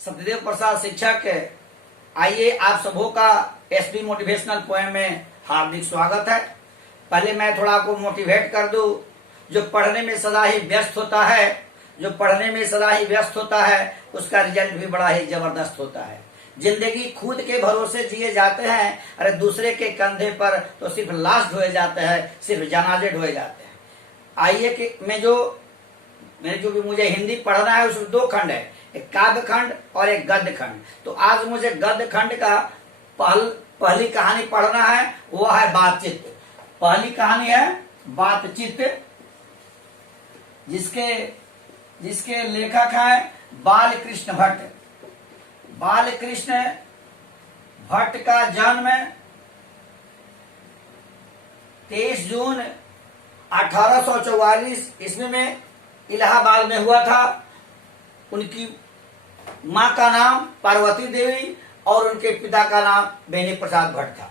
सत्यदेव प्रसाद शिक्षक। आइए आप सबों का एसबी मोटिवेशनल पोएम में हार्दिक स्वागत है। पहले मैं थोड़ा आपको मोटिवेट कर दूं। जो पढ़ने में सदा ही व्यस्त होता है, जो पढ़ने में सदा ही व्यस्त होता है, उसका रिजल्ट भी बड़ा ही जबरदस्त होता है। जिंदगी खुद के भरोसे जिए जाते हैं, अरे दूसरे के कंधे पर तो सिर्फ लाश ढोए जाते हैं, सिर्फ जनाजे ढोए जाते हैं। आइए कि मैं जो भी मुझे हिंदी पढ़ना है उसमें दो खंड है, एक काव्य खंड और एक गद्य खंड। तो आज मुझे गद्य खंड का पहली कहानी पढ़ना है, वो है बातचीत। पहली कहानी है बातचीत, जिसके लेखक है बालकृष्ण भट्ट। बालकृष्ण भट्ट का जन्म 23 जून 1844 ईस्वी में इलाहाबाद में हुआ था। उनकी मां का नाम पार्वती देवी और उनके पिता का नाम बेनी प्रसाद भट्ट था।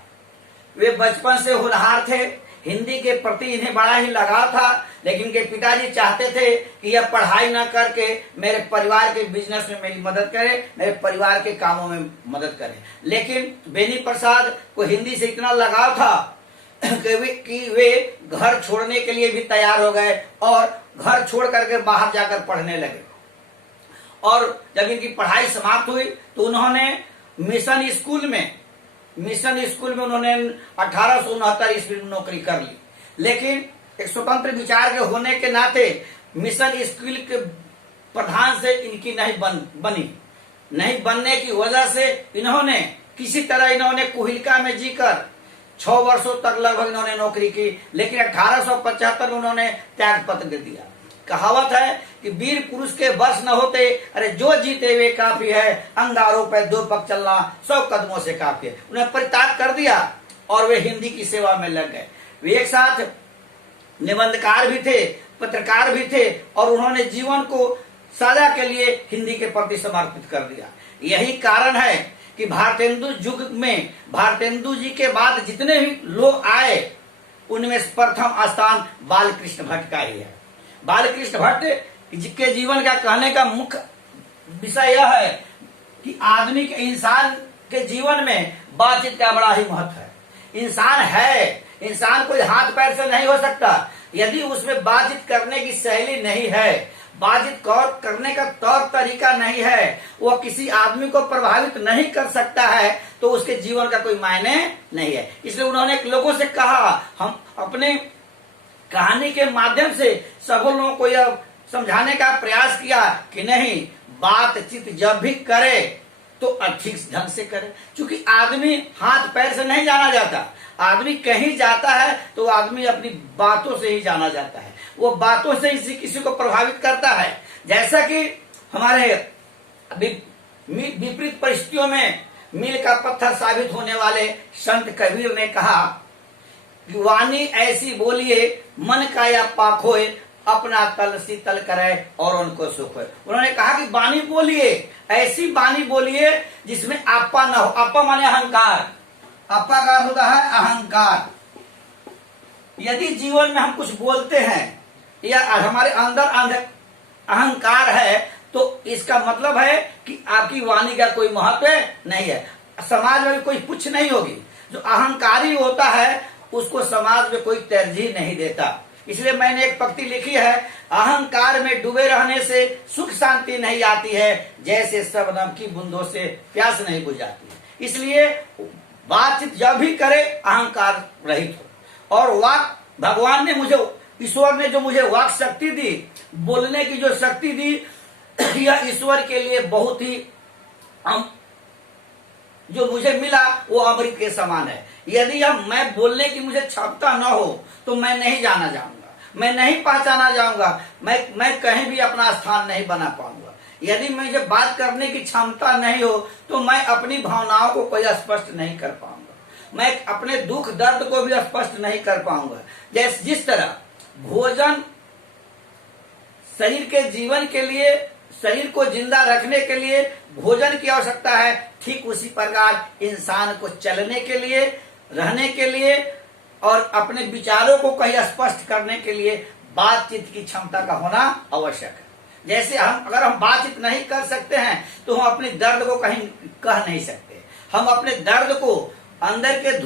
वे बचपन से होनहार थे, हिंदी के प्रति इन्हें बड़ा ही लगाव था, लेकिन इनके पिताजी चाहते थे कि यह पढ़ाई न करके मेरे परिवार के बिजनेस में मेरी मदद करे, मेरे परिवार के कामों में मदद करे। लेकिन बेनी प्रसाद को हिंदी से इतना लगाव था कि वे घर छोड़ने के लिए भी तैयार हो गए और घर छोड़ करके बाहर जाकर पढ़ने लगे। और जब इनकी पढ़ाई समाप्त हुई तो उन्होंने मिशन स्कूल में उन्होंने 1869 ईस्वी में नौकरी कर ली। लेकिन एक स्वतंत्र विचार के होने के नाते मिशन स्कूल के प्रधान से इनकी नहीं बनने की वजह से इन्होंने किसी तरह कुहिलका में जीकर 6 वर्षों तक लगभग इन्होंने नौकरी की। लेकिन 1875 में उन्होंने त्याग पत्र दे दिया। कहावत है कि वीर पुरुष के वर्ष न होते, अरे जो जीते वे काफी है, अंगारों पे 2 पग चलना 100 कदमों से काफी है। उन्हें परित्याग कर दिया और वे हिंदी की सेवा में लग गए। वे एक साथ निबंधकार भी थे, पत्रकार भी थे और उन्होंने जीवन को सदा के लिए हिंदी के प्रति समर्पित कर दिया। यही कारण है कि भारतेंदु युग में भारतेंदु जी के बाद जितने भी लोग आए उनमें प्रथम स्थान बालकृष्ण भट्ट का ही है। बालकृष्ण भट्ट के जीवन का कहने का मुख्य विषय यह है कि आदमी के इंसान के जीवन में बातचीत का बड़ा ही महत्व है। इंसान कोई हाथ पैर से नहीं हो सकता यदि उसमें बातचीत करने की शैली नहीं है, बातचीत करने का तौर तरीका नहीं है, वह किसी आदमी को प्रभावित नहीं कर सकता है, तो उसके जीवन का कोई मायने नहीं है। इसलिए उन्होंने लोगों से कहा, हम अपने कहानी के माध्यम से सब लोगों को यह समझाने का प्रयास किया कि नहीं, बातचीत जब भी करे तो ठीक ढंग से करे। क्योंकि आदमी हाथ पैर से नहीं जाना जाता, आदमी कहीं जाता है तो आदमी अपनी बातों से ही जाना जाता है, वो बातों से ही किसी को प्रभावित करता है। जैसा कि हमारे विपरीत परिस्थितियों में मील का पत्थर साबित होने वाले संत कबीर ने कहा कि वाणी ऐसी बोलिए मन का या पाख होए, अपना तल शीतल करे और उनको सुख होए। उन्होंने कहा कि वाणी बोलिए, ऐसी वाणी बोलिए जिसमें आपा न हो। आपा माने अहंकार, आपा का होता है अहंकार। यदि जीवन में हम कुछ बोलते हैं या हमारे अंदर अहंकार है तो इसका मतलब है कि आपकी वाणी का कोई महत्व नहीं है, समाज में कोई पुछ नहीं होगी। जो अहंकारी होता है उसको समाज में कोई तरजीह नहीं देता। इसलिए मैंने एक पंक्ति लिखी है, अहंकार में डूबे रहने से सुख शांति नहीं आती है, जैसे शबनम की बूंदों से प्यास नहीं बुझाती है। इसलिए बातचीत जब भी करे अहंकार रहित हो। और वाक भगवान ने मुझे, ईश्वर ने जो मुझे वाक शक्ति दी, बोलने की जो शक्ति दी, यह ईश्वर के लिए बहुत ही जो मुझे मिला वो अमृत के समान है। यदि मैं बोलने की मुझे क्षमता न हो तो मैं नहीं जाना जाऊंगा, मैं नहीं पहचाना जाऊंगा, मैं कहीं भी अपना स्थान नहीं बना पाऊंगा। यदि मुझे बात करने की क्षमता नहीं हो तो मैं अपनी भावनाओं को कोई स्पष्ट नहीं कर पाऊंगा, मैं अपने दुख दर्द को भी स्पष्ट नहीं कर पाऊंगा। जैसे जिस तरह भोजन शरीर के जीवन के लिए, शरीर को जिंदा रखने के लिए भोजन की आवश्यकता है, ठीक उसी प्रकार इंसान को चलने के लिए, रहने के लिए और अपने विचारों को कहीं स्पष्ट करने के लिए बातचीत की क्षमता का होना आवश्यक है। जैसे अगर हम बातचीत नहीं कर सकते हैं तो हम अपने दर्द को कहीं कह नहीं सकते। हम अपने दर्द को, अंदर के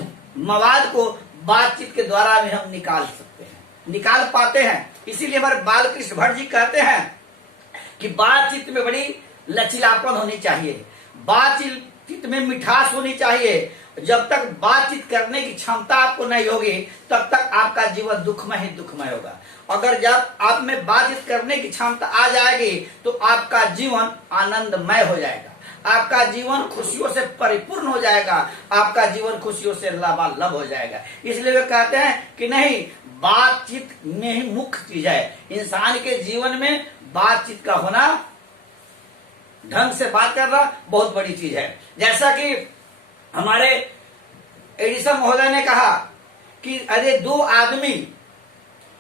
मवाद को बातचीत के द्वारा भी हम निकाल सकते हैं, निकाल पाते हैं। इसीलिए हमारे बालकृष्ण भट्ट जी कहते हैं कि बातचीत में बड़ी लचीलापन होनी चाहिए, बातचीत में मिठास होनी चाहिए। जब तक बातचीत करने की क्षमता आपको नहीं होगी तब तक आपका जीवन दुखमय ही दुखमय होगा। अगर जब आप में बातचीत करने की क्षमता आ जाएगी तो आपका जीवन आनंदमय हो जाएगा, आपका जीवन खुशियों से परिपूर्ण हो जाएगा, आपका जीवन खुशियों से लबालब हो जाएगा। इसलिए वे कहते हैं कि नहीं, बातचीत में ही मुख्य चीज है। इंसान के जीवन में बातचीत का होना, ढंग से बात करना बहुत बड़ी चीज है। जैसा कि हमारे एडिसन महोदय ने कहा कि अरे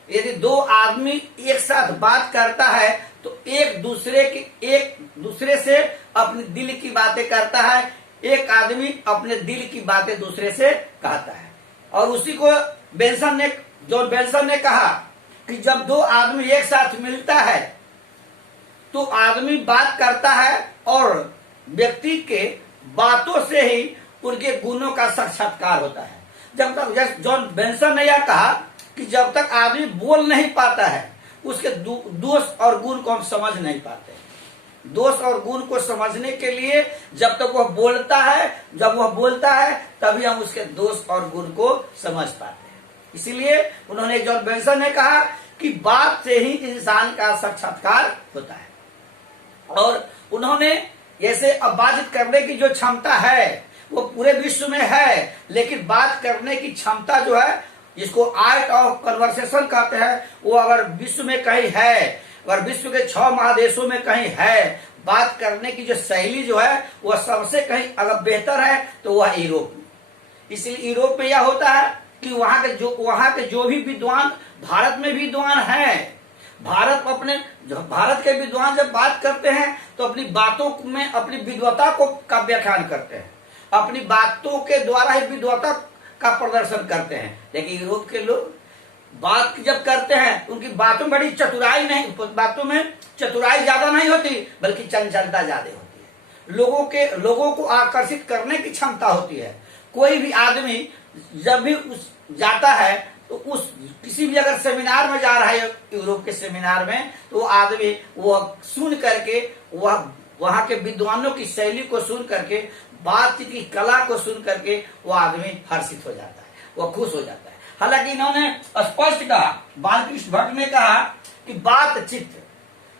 यदि दो आदमी एक साथ बात करता है तो एक दूसरे से अपने दिल की बातें करता है, एक आदमी अपने दिल की बातें दूसरे से कहता है। और उसी को जॉन बेंसन ने कहा कि जब दो आदमी एक साथ मिलता है तो आदमी बात करता है और व्यक्ति के बातों से ही उनके गुणों का साक्षात्कार होता है। जब तक जॉन बेंसन ने यह कहा कि जब तक आदमी बोल नहीं पाता है उसके दोष और गुण को हम समझ नहीं पाते। दोष और गुण को समझने के लिए जब तक वह बोलता है तभी हम उसके दोष और गुण को समझ पाते हैं। इसीलिए उन्होंने, जॉन बेंसन ने कहा कि बात से ही इंसान का साक्षात्कार होता है। और उन्होंने जैसे अब बातचीत करने की जो क्षमता है वो पूरे विश्व में है, लेकिन बात करने की क्षमता जो है, जिसको आर्ट ऑफ कन्वर्सेशन कहते हैं, वो अगर विश्व में कहीं है, अगर विश्व के 6 महादेशों में कहीं है, बात करने की जो शैली जो है वह सबसे कहीं अगर बेहतर है तो वह यूरोप में। इसलिए यूरोप में यह होता है कि वहां के जो भी विद्वान, भारत में भी विद्वान है, भारत के विद्वान जब बात करते हैं तो अपनी बातों में अपनी विद्वता का व्याख्यान करते हैं, अपनी बातों के द्वारा ही विद्वता का प्रदर्शन करते हैं। लेकिन यूरोप के लोग बात जब करते हैं उनकी बातों में बड़ी चतुराई नहीं, बातों में चतुराई ज्यादा नहीं होती बल्कि चंचलता ज्यादा होती है। लोगों को आकर्षित करने की क्षमता होती है। कोई भी आदमी जब भी जाता है तो किसी भी अगर सेमिनार में जा रहा है, यूरोप के सेमिनार में, तो वो आदमी वह सुन करके, वहां के विद्वानों की शैली को सुन करके, बातचीत की कला को सुन करके वो आदमी हर्षित हो जाता है, वो खुश हो जाता है। हालांकि इन्होंने स्पष्ट कहा, बालकृष्ण भट्ट ने कहा कि बातचीत,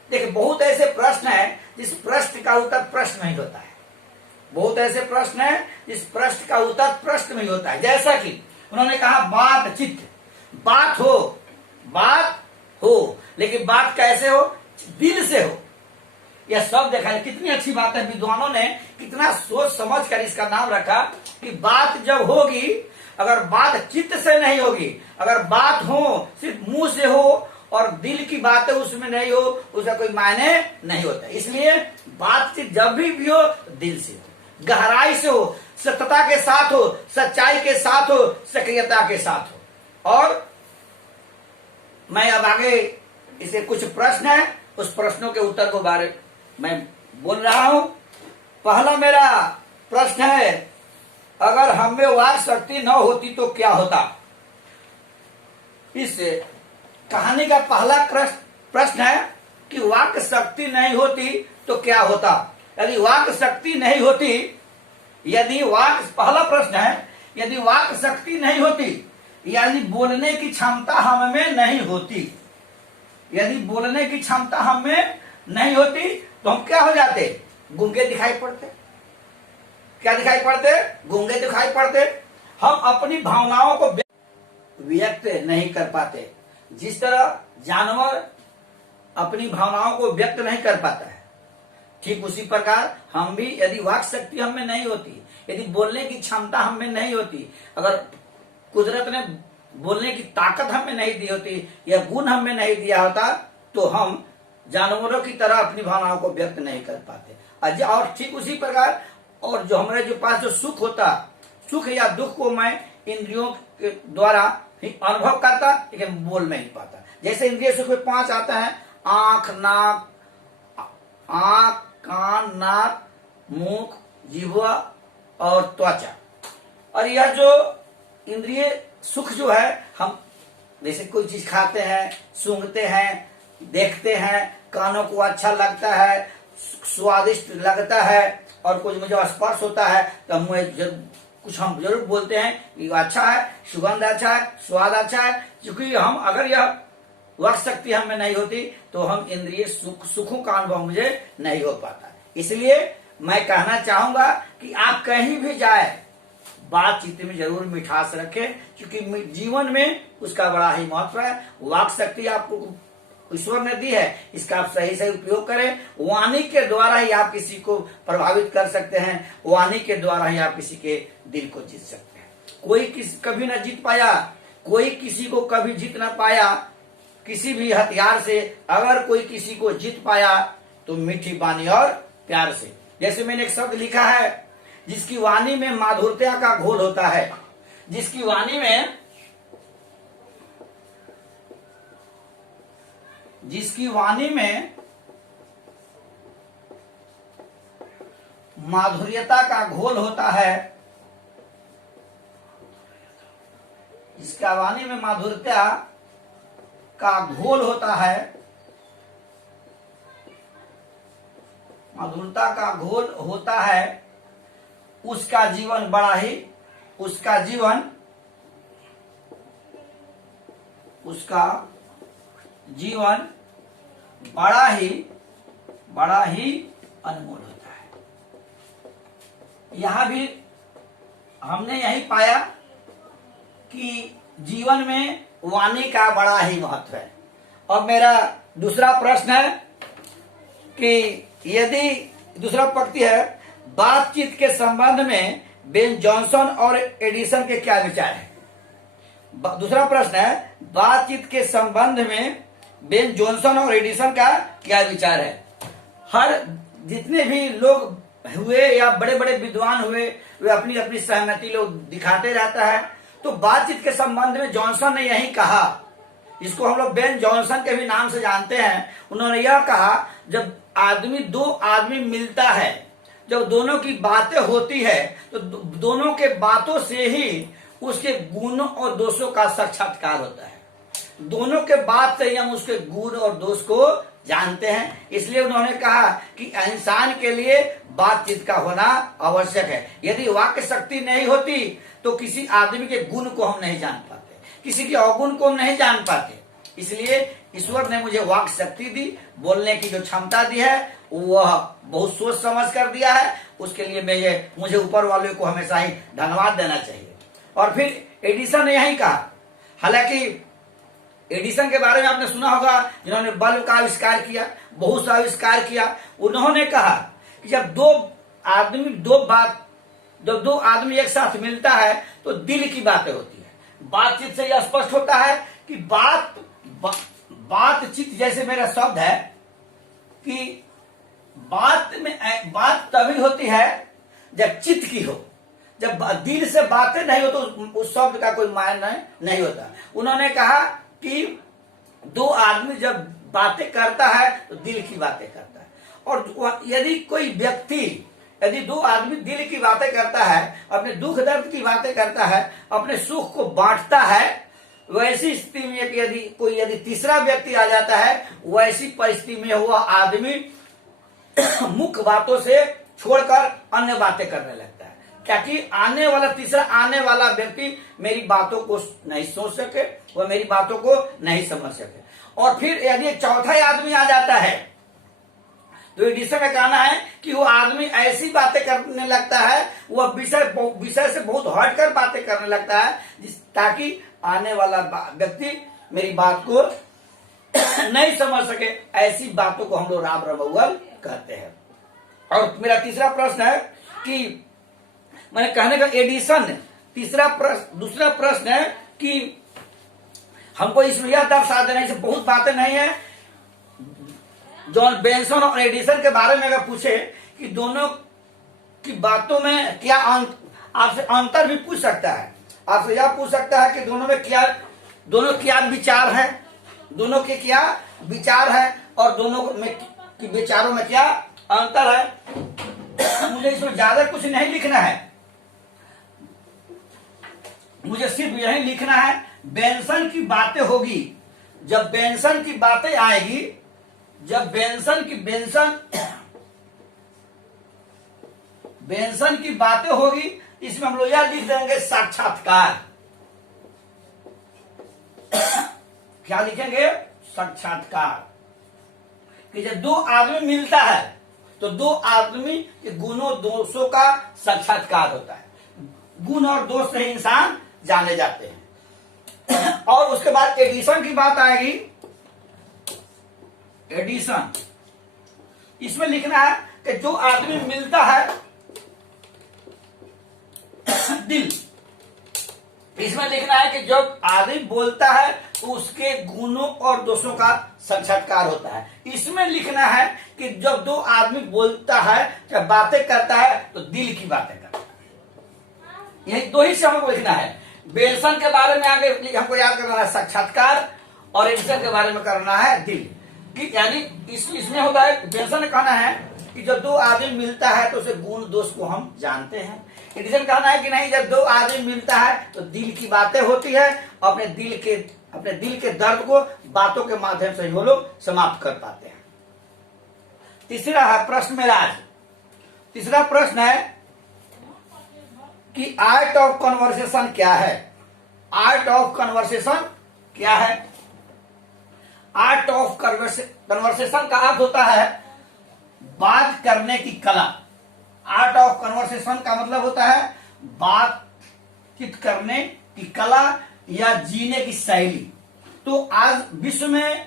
देखिए बहुत ऐसे प्रश्न है जिस प्रश्न का उत्तर प्रश्न नहीं होता है, बहुत ऐसे प्रश्न है जिस प्रश्न का उत्तर प्रश्न नहीं होता है। जैसा कि उन्होंने कहा बातचीत, बात हो, लेकिन बात कैसे हो? दिल से हो। यह सब देखा है, कितनी अच्छी बात है। विद्वानों ने कितना सोच समझ कर इसका नाम रखा कि बात जब होगी, अगर बात चित्त से नहीं होगी, अगर बात हो सिर्फ मुंह से हो और दिल की बातें उसमें नहीं हो, उसका कोई मायने नहीं होता। इसलिए बातचीत जब भी हो दिल से हो, गहराई से हो, सत्यता के साथ हो, सच्चाई के साथ हो, सक्रियता के साथ हो। और मैं अब आगे इसे कुछ प्रश्न है, उस प्रश्नों के उत्तर को बारे मैं बोल रहा हूं। पहला मेरा प्रश्न है, अगर हम में वाक शक्ति न होती तो क्या होता? इस कहानी का पहला प्रश्न है कि वाक शक्ति नहीं होती तो क्या होता। यदि वाक शक्ति नहीं होती, पहला प्रश्न है, यदि वाक शक्ति नहीं होती, यानी बोलने की क्षमता हम में नहीं होती, यदि बोलने की क्षमता हम में नहीं होती तो हम क्या हो जाते? गूंगे दिखाई पड़ते। क्या दिखाई पड़ते? गूंगे दिखाई पड़ते। हम अपनी भावनाओं को व्यक्त नहीं कर पाते। जिस तरह जानवर अपनी भावनाओं को व्यक्त नहीं कर पाता है, ठीक उसी प्रकार हम भी, यदि वाक शक्ति हम में नहीं होती, यदि बोलने की क्षमता हम में नहीं होती, अगर कुदरत ने बोलने की ताकत हमें नहीं दी होती या गुण हमें नहीं दिया होता, तो हम जानवरों की तरह अपनी भावनाओं को व्यक्त नहीं कर पाते। और ठीक उसी प्रकार, और जो हमारे जो पास जो सुख होता, सुख या दुख को मैं इंद्रियों के द्वारा ही अनुभव करता, लेकिन बोल नहीं पाता। जैसे इंद्रिय सुख में 5 आता है, आंख, नाक आंख, कान, नाक, मुख, जिह्वा और त्वचा। और यह जो इंद्रिय सुख जो है, हम जैसे कोई चीज खाते हैं, सूंघते हैं, देखते हैं, कानों को अच्छा लगता है, स्वादिष्ट लगता है, और कुछ मुझे स्पर्श होता है तो कुछ हम जरूर बोलते हैं कि अच्छा है, सुगंध अच्छा है, स्वाद अच्छा है। क्योंकि हम अगर यह वक्त शक्ति हमें नहीं होती तो हम इंद्रिय सुखों का अनुभव मुझे नहीं हो पाता। इसलिए मैं कहना चाहूंगा कि आप कहीं भी जाए, बातचीत में जरूर मिठास रखें, क्योंकि जीवन में उसका बड़ा ही महत्व है। वाक शक्ति आपको ईश्वर ने दी है, इसका आप सही सही उपयोग करें। वाणी के द्वारा ही आप किसी को प्रभावित कर सकते हैं, वाणी के द्वारा ही आप किसी के दिल को जीत सकते हैं। कोई किसी कभी ना जीत पाया, कोई किसी को कभी जीत ना पाया किसी भी हथियार से। अगर कोई किसी को जीत पाया तो मीठी वाणी और प्यार से। जैसे मैंने एक शब्द लिखा है, जिसकी वाणी में माधुर्यता का घोल होता है, जिसकी वाणी में माधुर्यता का घोल होता है, जिसका वाणी में माधुर्यता का घोल होता है, माधुर्यता का घोल होता है, उसका जीवन बड़ा ही अनमोल होता है। यहां भी हमने यही पाया कि जीवन में वाणी का बड़ा ही महत्व है। और मेरा दूसरा प्रश्न है कि यदि दूसरा पंक्ति है, बातचीत के संबंध में बेन जॉनसन और एडिसन के क्या विचार है। दूसरा प्रश्न है, बातचीत के संबंध में बेन जॉनसन और एडिसन का क्या विचार है। हर जितने भी लोग हुए या बड़े बड़े विद्वान हुए, वे अपनी अपनी सहमति लोग दिखाते रहता है। तो बातचीत के संबंध में जॉनसन ने यही कहा, इसको हम लोग बेन जॉनसन के भी नाम से जानते हैं। उन्होंने यह कहा, जब दो आदमी मिलता है, जब दोनों की बातें होती है, तो दोनों के बातों से ही उसके गुणों और दोषों का साक्षात्कार होता है। दोनों के बात से ही हम उसके गुण और दोष को जानते हैं। इसलिए उन्होंने कहा कि इंसान के लिए बातचीत का होना आवश्यक है। यदि वाक्य शक्ति नहीं होती तो किसी आदमी के गुण को हम नहीं जान पाते, किसी के अवगुण को हम नहीं जान पाते। इसलिए ईश्वर ने मुझे वाक शक्ति दी, बोलने की जो क्षमता दी है वह बहुत सोच समझ कर दिया है। उसके लिए मुझे ऊपर वाले को हमेशा ही धन्यवाद देना चाहिए। और फिर एडिसन ने यही कहा, हालांकि एडिसन के बारे में आपने सुना होगा, जिन्होंने बल्ब का आविष्कार किया, बहुत सा आविष्कार किया। उन्होंने कहा कि जब दो आदमी एक साथ मिलता है तो दिल की बातें होती है। बातचीत से यह स्पष्ट होता है कि बातचीत जैसे मेरा शब्द है कि बात तभी होती है जब चित्त की हो। जब दिल से बातें नहीं हो तो उस शब्द का कोई मायना नहीं होता। उन्होंने कहा कि दो आदमी जब बातें करता है तो दिल की बातें करता है। और यदि दो आदमी दिल की बातें करता है, अपने दुख दर्द की बातें करता है, अपने सुख को बांटता है, वैसी स्थिति में यदि तीसरा व्यक्ति आ जाता है, वैसी परिस्थिति में वह आदमी मुख्य बातों से छोड़कर अन्य बातें करने लगता है। क्योंकि तीसरा आने वाला व्यक्ति मेरी बातों को नहीं सोच सके, वह मेरी बातों को नहीं समझ सके। और फिर यदि एक चौथा आदमी आ जाता है तो एडिसन का कहना है कि वो आदमी ऐसी बातें करने लगता है, वह विषय से बहुत हटकर बातें करने लगता है, ताकि आने वाला व्यक्ति मेरी बात को नहीं समझ सके। ऐसी बातों को हम लोग राम रमौल कहते हैं। और मेरा तीसरा प्रश्न है कि मैंने कहने का एडिसन, दूसरा प्रश्न है कि हमको इसमें यह दर्शा देना, इससे बहुत बातें नहीं है। जॉन बेंसन और एडिसन के बारे में अगर पूछे कि दोनों की बातों में क्या आपसे अंतर भी पूछ सकता है। आपसे यह पूछ सकता है कि दोनों क्या विचार है, दोनों के क्या विचार है, और दोनों में कि विचारों में क्या अंतर है। मुझे इसमें ज्यादा कुछ नहीं लिखना है, मुझे सिर्फ यही लिखना है बेंसन की बातें होगी। जब बेंसन की बातें आएगी, जब बेंसन की बातें होगी, इसमें हम लोग यह लिख देंगे साक्षात्कार। क्या लिखेंगे? साक्षात्कार। कि जब दो आदमी मिलता है तो दो आदमी के गुणों दोषों का साक्षात्कार होता है। गुण और दोष से इंसान जाने जाते हैं। और उसके बाद एडिशन की बात आएगी। एडिशन, इसमें लिखना है कि जो आदमी मिलता है दिल, इसमें लिखना है कि जब आदमी बोलता है तो उसके गुणों और दोषों का साक्षात्कार होता है। इसमें लिखना है कि जब दो आदमी बोलता है या बातें करता है तो दिल की बातें करता है। यही दो ही से हमको लिखना है। बेंसन के बारे में आगे हमको याद करना है साक्षात्कार, और एडिशन के बारे में करना है दिल। कि यानी इसमें होता है, बेंसन ने कहना है कि जब दो आदमी मिलता है तो उसे गुण दोष को हम जानते हैं। एडिशन कहना है कि नहीं, जब दो आदमी मिलता है तो दिल की बातें होती है, अपने दिल के दर्द को बातों के माध्यम से वो लोग समाप्त कर पाते हैं। तीसरा है प्रश्न में राज। तीसरा प्रश्न है कि आर्ट ऑफ कन्वर्सेशन क्या है? आर्ट ऑफ कन्वर्सेशन क्या है? आर्ट ऑफ कन्वर्सेशन का अर्थ होता है बात करने की कला। आर्ट ऑफ कन्वर्सेशन का मतलब होता है बातचीत करने की कला या जीने की शैली। तो आज विश्व में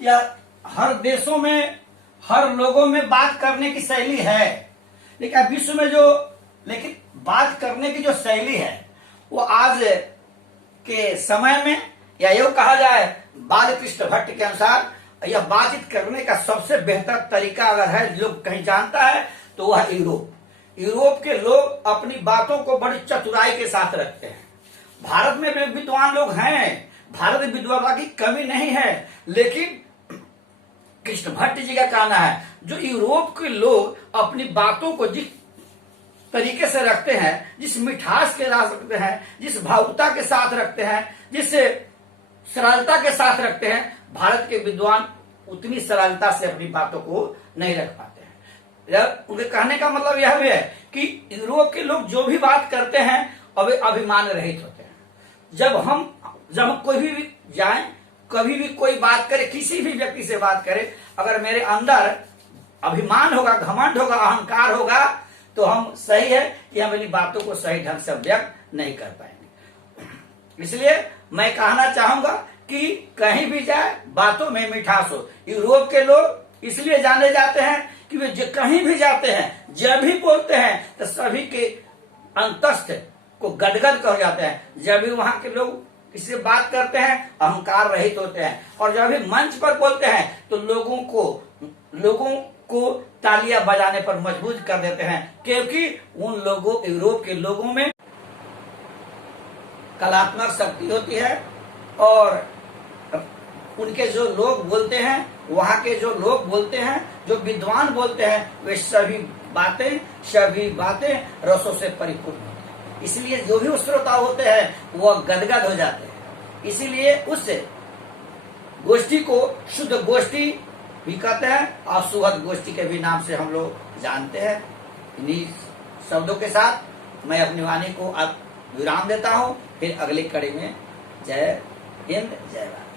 या हर देशों में, हर लोगों में बात करने की शैली है, लेकिन विश्व में लेकिन बात करने की जो शैली है वो आज के समय में, या यूं कहा जाए बालकृष्ण भट्ट के अनुसार, यह बातचीत करने का सबसे बेहतर तरीका अगर है लोग कहीं जानता है तो वह यूरोप। यूरोप के लोग अपनी बातों को बड़ी चतुराई के साथ रखते हैं। भारत में भी विद्वान लोग हैं, भारत में विद्वान की कमी नहीं है, लेकिन कृष्ण भट्ट जी का कहना है जो यूरोप के लोग अपनी बातों को जिस तरीके से रखते हैं, जिस मिठास के साथ रखते हैं, जिस भावुकता के साथ रखते हैं, जिस सरलता के साथ रखते हैं, भारत के विद्वान उतनी सरलता से अपनी बातों को नहीं रख पाते हैं। उनके कहने का मतलब यह भी है कि यूरोप के लोग जो भी बात करते हैं और वे अभिमान रहित होते हैं। जब हम कोई भी जाएं, कभी भी कोई बात करे, किसी भी व्यक्ति से बात करे, अगर मेरे अंदर अभिमान होगा, घमंड होगा, अहंकार होगा, तो हम सही है कि हम अपनी बातों को सही ढंग से व्यक्त नहीं कर पाएंगे। इसलिए मैं कहना चाहूंगा कि कहीं भी जाए बातों में मिठास हो। यूरोप के लोग इसलिए जाने जाते हैं कि वे कहीं भी जाते हैं, जब भी बोलते हैं तो सभी के अंतस्थ को गदगद कर जाते हैं। जब भी वहां के लोग किसी से बात करते हैं अहंकार रहित होते हैं, और जब भी मंच पर बोलते हैं तो लोगों को तालियां बजाने पर मजबूर कर देते हैं, क्योंकि उन लोगों, यूरोप के लोगों में कलात्मक शक्ति होती है, और उनके जो लोग बोलते हैं, वहां के जो लोग बोलते हैं, जो विद्वान बोलते हैं, वे सभी बातें रसों से परिपूर्ण होती हैं। इसलिए जो भी श्रोता होते हैं वह गदगद हो जाते हैं। इसीलिए उस गोष्ठी को शुद्ध गोष्ठी भी कहते हैं, और सुहद गोष्ठी के भी नाम से हम लोग जानते हैं। इन्हीं शब्दों के साथ मैं अपनी वाणी को अब विराम देता हूँ। फिर अगली कड़ी में जय हिंद, जय भारत।